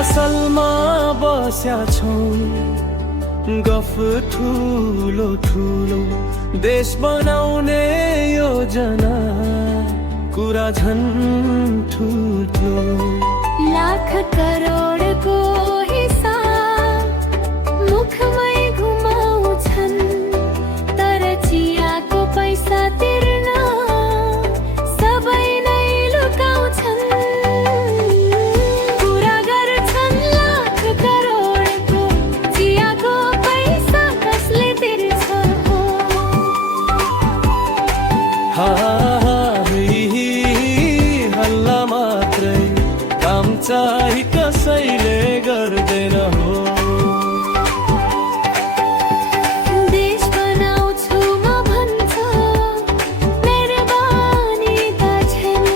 पसलमा बस्या छौं, गफ ठुलो ठुलो देश बनाउने योजना, कुरा झन् ठुलो। लाख करोडको हिसाब मुखमै घुमाउँछन्, तर चियाको पैसा तिर्न सबै नै लुकाउँछन्। कुरा गर्छन् लाख करोडको, चियाको पैसा कसले तिर्छ हो? हल्ला मात्रै काम चाहिँ कसैले गर्दैन हो। देश बनाउँछु म भन्छ मेहरबानी गर्छन्,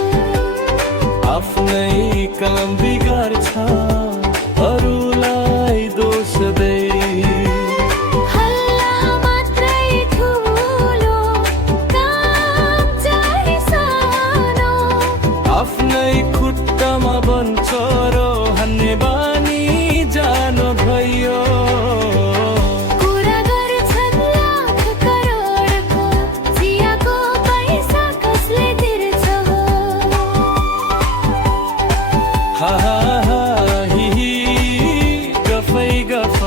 आफ्नै काम बिगार्छ अरूलाई दोष दे। हल्ला मात्रै ठुलो, काम चाहिँ सानो, आफ्नै खुट्टामा बन्छरो हान्ने बानी जानु भयो। कुरा गर्छन् लाख करोडको, चियाको पैसा कसले तिर्छ हो? गफै गफ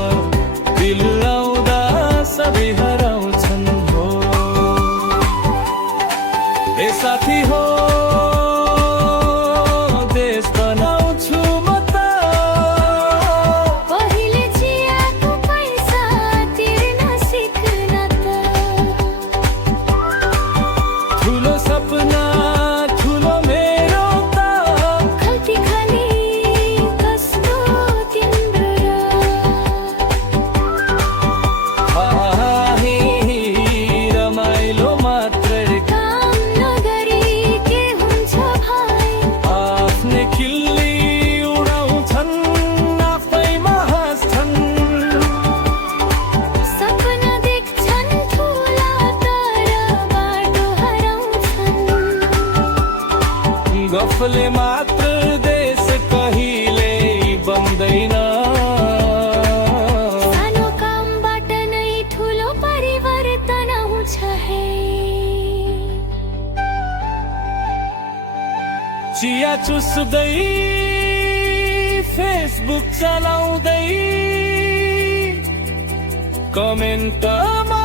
दिल लाउँदा सबै हराउँछन् हो। ए साथी हो, देश बनाउँछु म त, पहिले चियाको पैसा तिर्न सिक्न त। ठुलो सपना ठुलो मेरो त, खल्ती खाली कस्तो तिम्रो रमाइलो मात्रै काम नगरी के हुन्छ भाइ? आफ्नै खिल्ली उडाउँछन्, आफैमा हाँस्छन्। सपना देख्छन् ठुला, तर बाटो हराउँछन्। गफले मात्र देश कहिले बन्दैन। सानो कामबाट नै ठुलो परिवर्तन आउँछ हे। चिया चुस्दै फेसबुक चलाउँदै, कमेन्टमा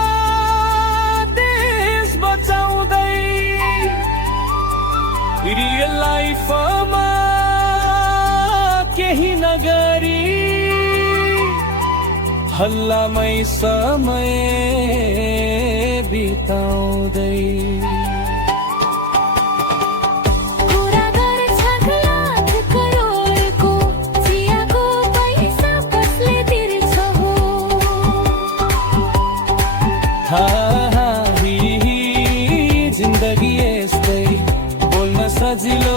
देश बचाउँदै, रियल लाइफमा केही नगरी हल्लामै समय बिताउँदै। कुरा गर्छन् लाख करोडको, चियाको पैसा कसले तिर्छ हो? जिन्दगी यस्तै बोल्न सजिलो